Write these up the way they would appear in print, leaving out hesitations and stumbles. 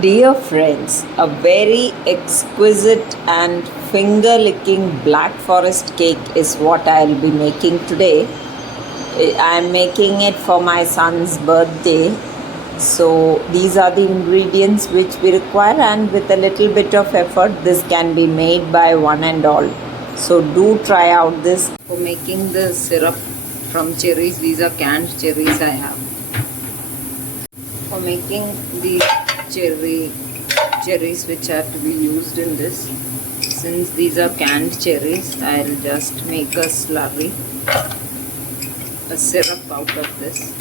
Dear friends, a very exquisite and finger licking black forest cake is what I'll be making today. I'm making it for my son's birthday. So, these are the ingredients which we require, and with a little bit of effort, this can be made by one and all. So, do try out this. For making the syrup from cherries, these are canned cherries I have. For making the cherries which are to be used in this, since these are canned cherries, I'll just make a slurry, a syrup out of this.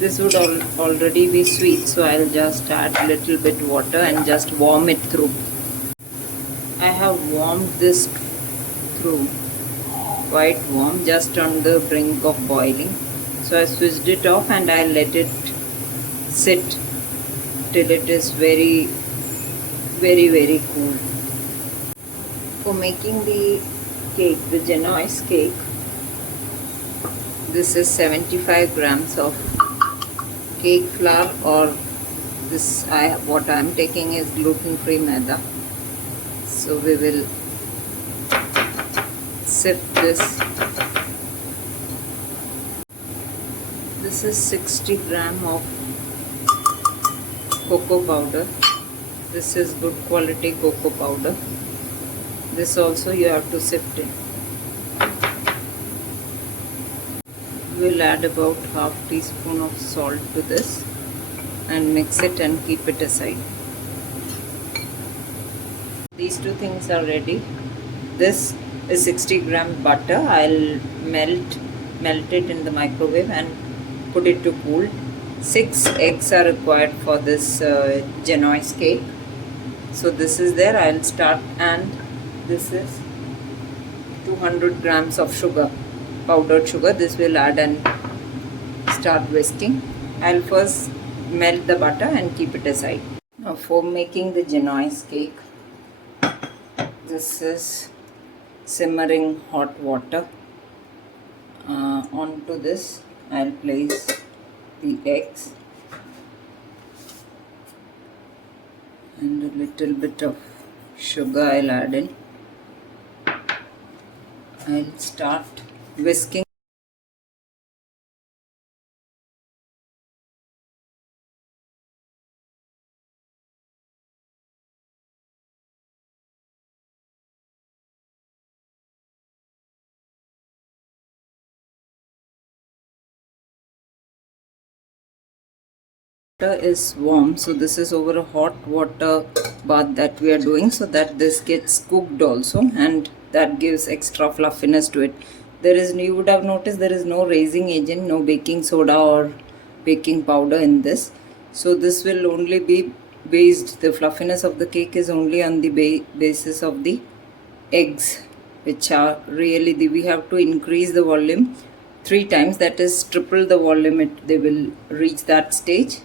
This would already be sweet, so I'll just add a little bit water and just warm it through. I have warmed this through, quite warm, just on the brink of boiling. So I switched it off and I'll let it sit till it is very cool. For making the cake, the Genoise cake, this is 75 grams of cake flour, or what I am taking is gluten-free maida. So we will sift this. This is 60 gram of cocoa powder. This is good quality cocoa powder. This also you have to sift in. We'll add about half teaspoon of salt to this and mix it and keep it aside. These two things are ready. This is 60 gram butter. I'll melt it in the microwave and put it to cool. 6 eggs are required for this Genoise cake. So this is there. I'll start, and this is 200 grams of sugar, powdered sugar. This will add and start whisking. I'll first melt the butter and keep it aside. Now for making the Genoise cake, this is simmering hot water. Onto this I'll place the eggs and a little bit of sugar I'll add in. I'll start whisking. Water is warm, so this is over a hot water bath that we are doing, so that this gets cooked also, and that gives extra fluffiness to it. You would have noticed there is no raising agent, no baking soda or baking powder in this. So this will only be based, the fluffiness of the cake is only on the basis of the eggs, which are really we have to increase the volume 3 times, that is triple the volume they will reach that stage.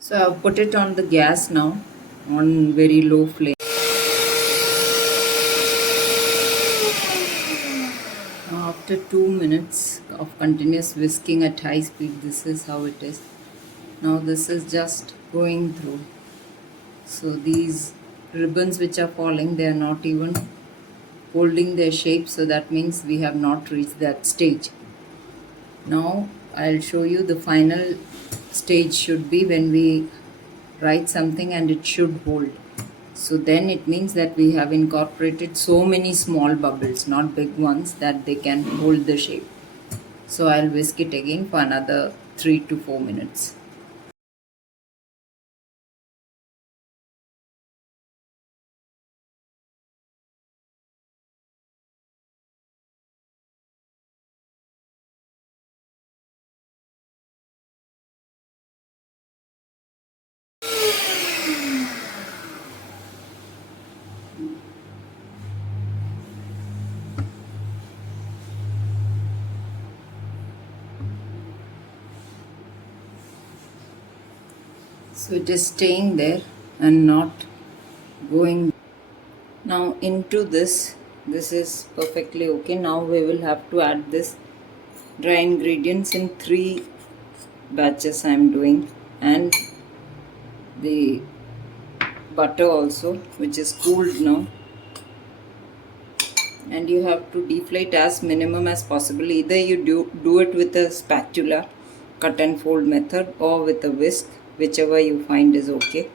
So I've put it on the gas now on very low flame. After 2 minutes of continuous whisking at high speed, this is how it is. Now this is just going through. So these ribbons which are falling, they are not even holding their shape, so that means we have not reached that stage. Now I'll show you the final stage should be when we write something and it should hold. So then it means that we have incorporated so many small bubbles, not big ones, that they can hold the shape. So I'll whisk it again for another 3 to 4 minutes. So it is staying there and not going. Now into this is perfectly okay. Now we will have to add this dry ingredients in 3 batches I am doing, and the butter also, which is cooled now. And you have to deflate as minimum as possible. Either you do it with a spatula, cut and fold method, or with a whisk, whichever you find is okay.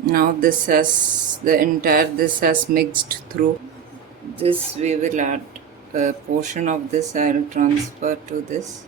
Now this has mixed through. This we will add a portion of this. I will transfer to this.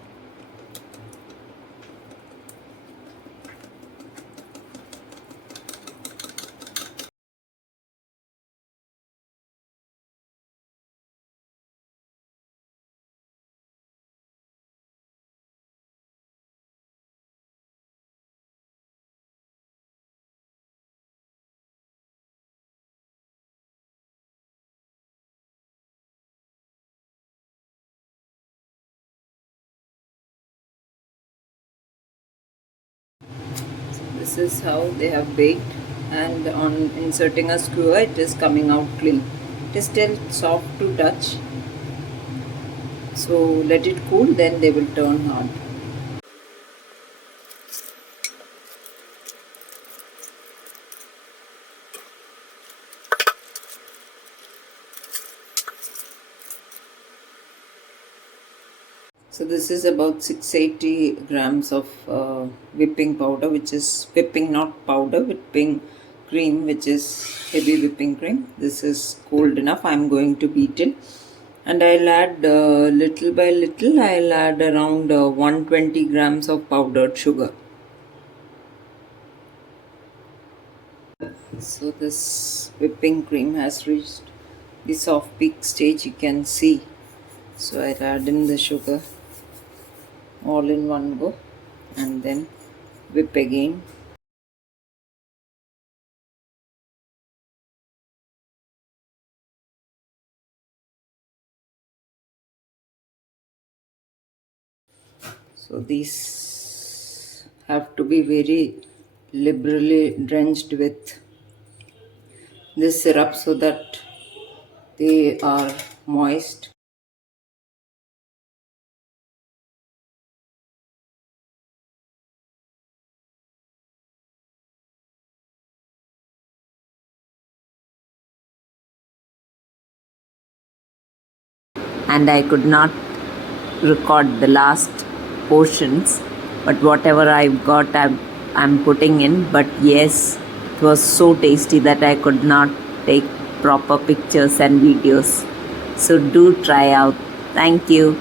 This is how they have baked, and on inserting a skewer it is coming out clean. It is still soft to touch, so let it cool, then they will turn hard. So this is about 680 grams of whipping powder, which is whipping, not powder, whipping cream, which is heavy whipping cream. This is cold enough. I'm going to beat it, and I'll add little by little. I'll add around 120 grams of powdered sugar. So this whipping cream has reached the soft peak stage, you can see. So I'll add in the sugar all in one go and then whip again. So these have to be very liberally drenched with this syrup so that they are moist. And I could not record the last portions, but whatever I've got, I'm putting in. But yes, it was so tasty that I could not take proper pictures and videos. So do try out. Thank you.